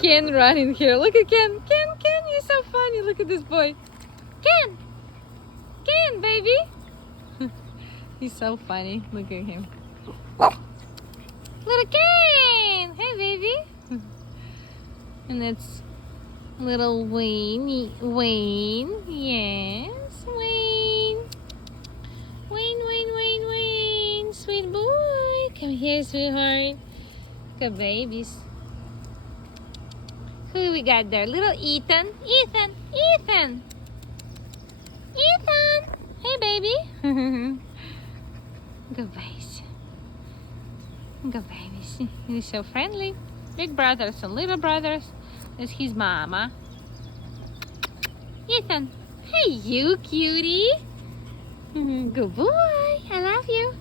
Ken running here. Look at Ken. Ken, you're so funny. Look at this boy. Ken, baby. He's so funny. Look at him. Little Ken. Hey, baby. And that's little Wayne. Wayne. Yes, Wayne. Wayne. Sweet boy. Come here, sweetheart. Good babies. Who we got there? Little Ethan. Ethan. Hey, baby. Good babies. Good babies. He's so friendly. Big brothers and little brothers. That's his mama. Ethan. Hey, you cutie. Good boy. I love you.